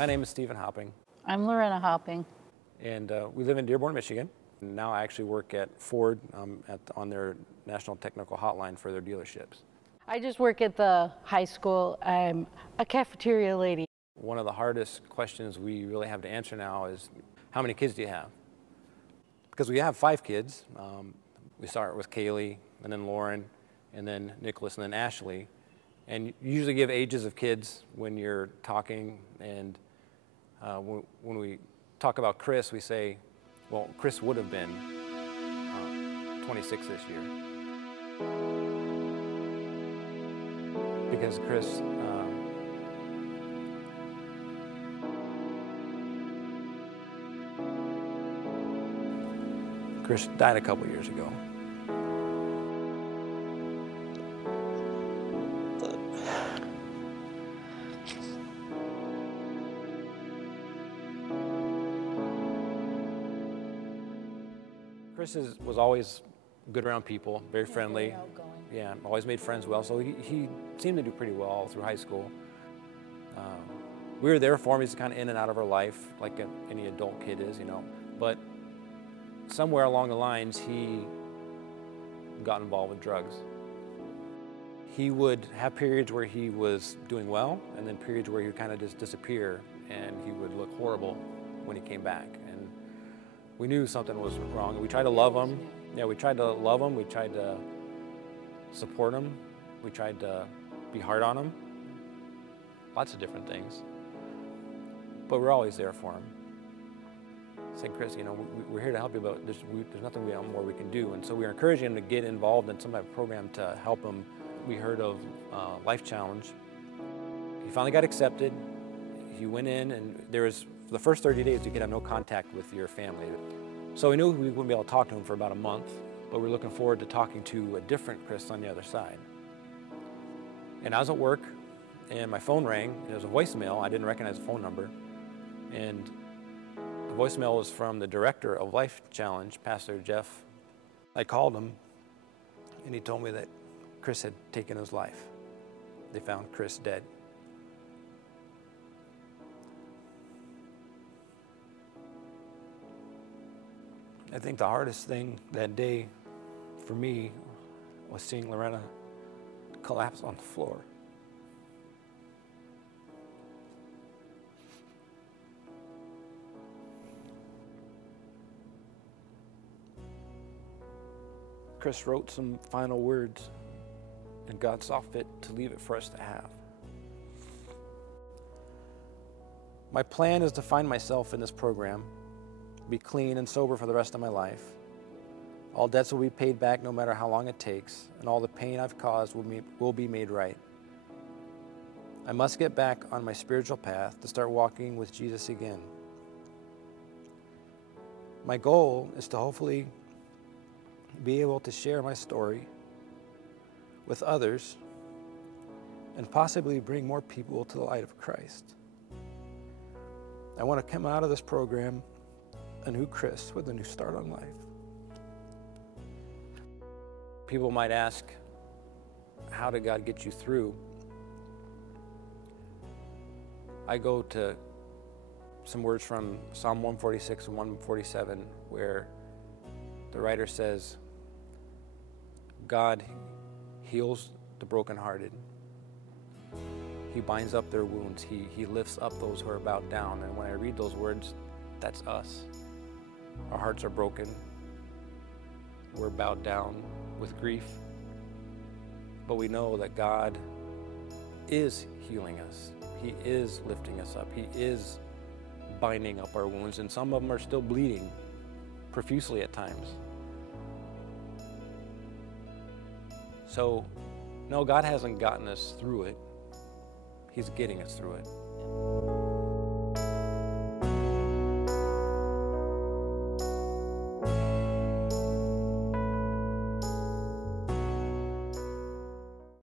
My name is Stephen Hopping. I'm Lorinna Hopping. And we live in Dearborn, Michigan. Now I actually work at Ford on their National Technical Hotline for their dealerships. I just work at the high school. I'm a cafeteria lady. One of the hardest questions we really have to answer now is, how many kids do you have? Because we have 5 kids. We start with Kaylee, and then Lauren, and then Nicholas, and then Ashley. And you usually give ages of kids when you're talking, and when we talk about Chris, we say, well, Chris would have been 26 this year. Because Chris died a couple years ago. Chris was always good around people, very friendly. Very outgoing. Yeah, always made friends well, so he seemed to do pretty well all through high school. We were there for him. He's kind of in and out of our life, like any adult kid is, you know. But somewhere along the lines, he got involved with drugs. He would have periods where he was doing well, and then periods where he would kind of just disappear, and he would look horrible when he came back. And we knew something was wrong. We tried to love him. Yeah, we tried to love him. We tried to support him. We tried to be hard on him. Lots of different things. But we're always there for him. Saying, Chris, you know, we're here to help you, but there's nothing more we can do. And so we were encouraging him to get involved in some type of program to help him. We heard of Life Challenge. He finally got accepted. He went in, and there was, for the first 30 days, you could have no contact with your family. So we knew we wouldn't be able to talk to him for about a month, but we were looking forward to talking to a different Chris on the other side. And I was at work, and my phone rang, and it was a voicemail. I didn't recognize the phone number. And the voicemail was from the director of Life Challenge, Pastor Jeff. I called him, and he told me that Chris had taken his life. They found Chris dead. I think the hardest thing that day for me was seeing Lorinna collapse on the floor. Chris wrote some final words, and God saw fit to leave it for us to have. My plan is to find myself in this program, be clean and sober for the rest of my life. All debts will be paid back no matter how long it takes, and all the pain I've caused will be made right. I must get back on my spiritual path to start walking with Jesus again. My goal is to hopefully be able to share my story with others and possibly bring more people to the light of Christ. I want to come out of this program a new Chris with a new start on life. People might ask, how did God get you through? I go to some words from Psalm 146 and 147 where the writer says, God heals the brokenhearted. He binds up their wounds. He lifts up those who are bowed down. And when I read those words, that's us. Our hearts are broken. We're bowed down with grief. But we know that God is healing us. He is lifting us up. He is binding up our wounds. And some of them are still bleeding profusely at times. So, no, God hasn't gotten us through it. He's getting us through it.